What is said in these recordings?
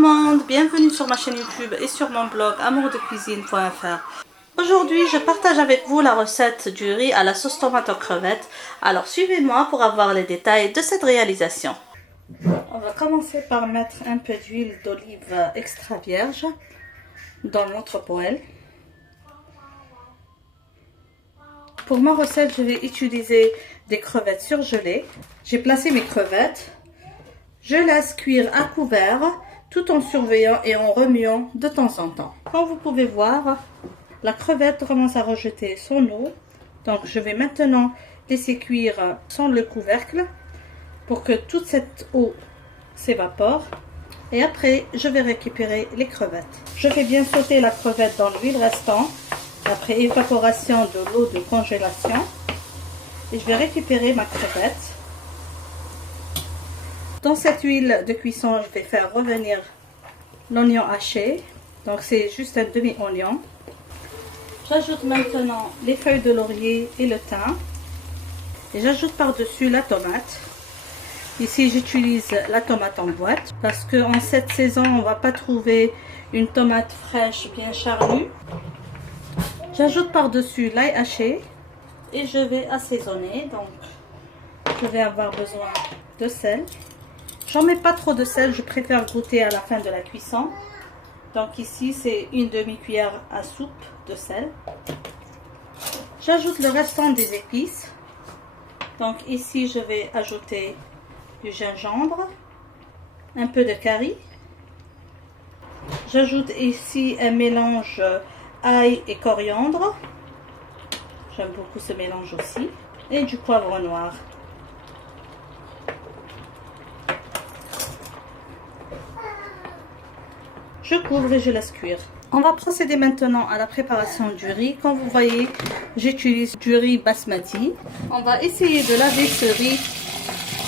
le monde, bienvenue sur ma chaîne YouTube et sur mon blog amourdecuisine.fr. Aujourd'hui, je partage avec vous la recette du riz à la sauce tomate aux crevettes. Alors suivez-moi pour avoir les détails de cette réalisation. On va commencer par mettre un peu d'huile d'olive extra vierge dans notre poêle. Pour ma recette, je vais utiliser des crevettes surgelées. J'ai placé mes crevettes. Je laisse cuire à couvert tout en surveillant et en remuant de temps en temps. Comme vous pouvez voir, la crevette commence à rejeter son eau. Donc je vais maintenant laisser cuire sans le couvercle pour que toute cette eau s'évapore. Et après, je vais récupérer les crevettes. Je vais bien sauter la crevette dans l'huile restante après évaporation de l'eau de congélation. Et je vais récupérer ma crevette. Dans cette huile de cuisson, je vais faire revenir l'oignon haché. Donc c'est juste un demi-oignon. J'ajoute maintenant les feuilles de laurier et le thym. Et j'ajoute par-dessus la tomate. Ici, j'utilise la tomate en boîte parce qu'en cette saison, on ne va pas trouver une tomate fraîche bien charnue. J'ajoute par-dessus l'ail haché et je vais assaisonner. Donc, je vais avoir besoin de sel. J'en mets pas trop de sel, je préfère goûter à la fin de la cuisson. Donc ici, c'est une demi-cuillère à soupe de sel. J'ajoute le restant des épices. Donc ici, je vais ajouter du gingembre, un peu de curry. J'ajoute ici un mélange ail et coriandre. J'aime beaucoup ce mélange aussi. Et du poivre noir. Je couvre et je laisse cuire. On va procéder maintenant à la préparation du riz. Comme vous voyez, j'utilise du riz basmati. On va essayer de laver ce riz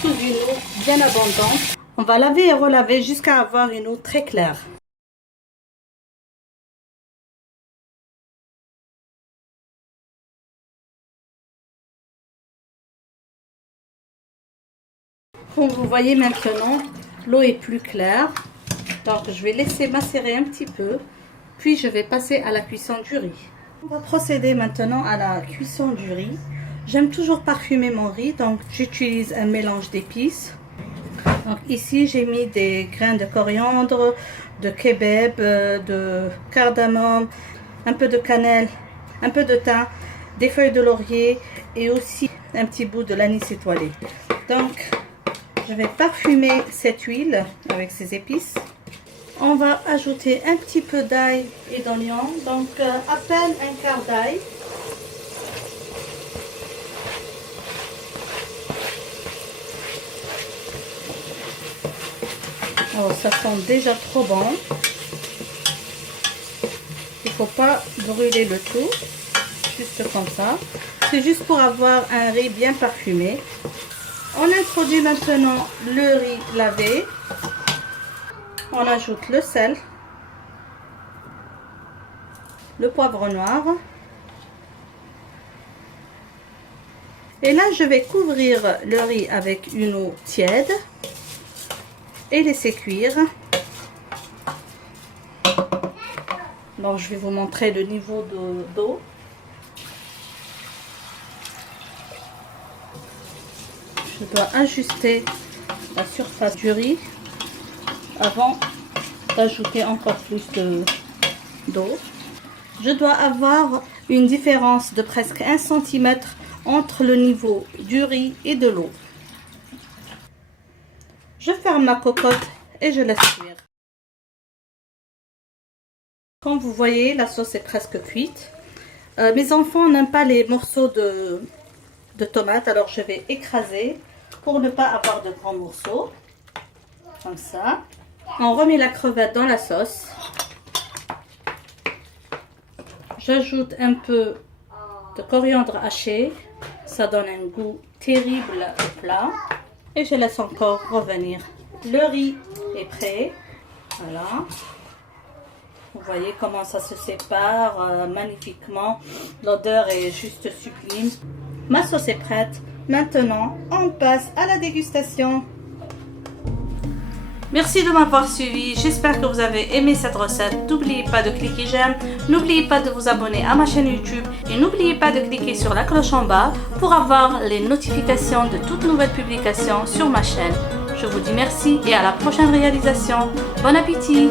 sous une eau bien abondante. On va laver et relaver jusqu'à avoir une eau très claire. Comme vous voyez maintenant, l'eau est plus claire. Donc je vais laisser macérer un petit peu, puis je vais passer à la cuisson du riz. On va procéder maintenant à la cuisson du riz. J'aime toujours parfumer mon riz, donc j'utilise un mélange d'épices. Donc ici j'ai mis des grains de coriandre, de kebab, de cardamome, un peu de cannelle, un peu de thym, des feuilles de laurier et aussi un petit bout de l'anis étoilé. Donc je vais parfumer cette huile avec ces épices. On va ajouter un petit peu d'ail et d'oignon, donc à peine un quart d'ail. Oh, ça sent déjà trop bon. Il ne faut pas brûler le tout, juste comme ça. C'est juste pour avoir un riz bien parfumé. On introduit maintenant le riz lavé. On ajoute le sel, le poivre noir. Et là, je vais couvrir le riz avec une eau tiède et laisser cuire. Donc, je vais vous montrer le niveau d'eau. Je dois ajuster la surface du riz avant d'ajouter encore plus d'eau. Je dois avoir une différence de presque 1 cm entre le niveau du riz et de l'eau. Je ferme ma cocotte et je laisse cuire. Comme vous voyez, la sauce est presque cuite. Mes enfants n'aiment pas les morceaux de tomates, alors je vais écraser pour ne pas avoir de grands morceaux. Comme ça. On remet la crevette dans la sauce. J'ajoute un peu de coriandre haché. Ça donne un goût terrible au plat. Et je laisse encore revenir. Le riz est prêt. Voilà. Vous voyez comment ça se sépare magnifiquement. L'odeur est juste sublime. Ma sauce est prête. Maintenant, on passe à la dégustation. Merci de m'avoir suivi, j'espère que vous avez aimé cette recette. N'oubliez pas de cliquer j'aime, n'oubliez pas de vous abonner à ma chaîne YouTube et n'oubliez pas de cliquer sur la cloche en bas pour avoir les notifications de toutes nouvelles publications sur ma chaîne. Je vous dis merci et à la prochaine réalisation. Bon appétit!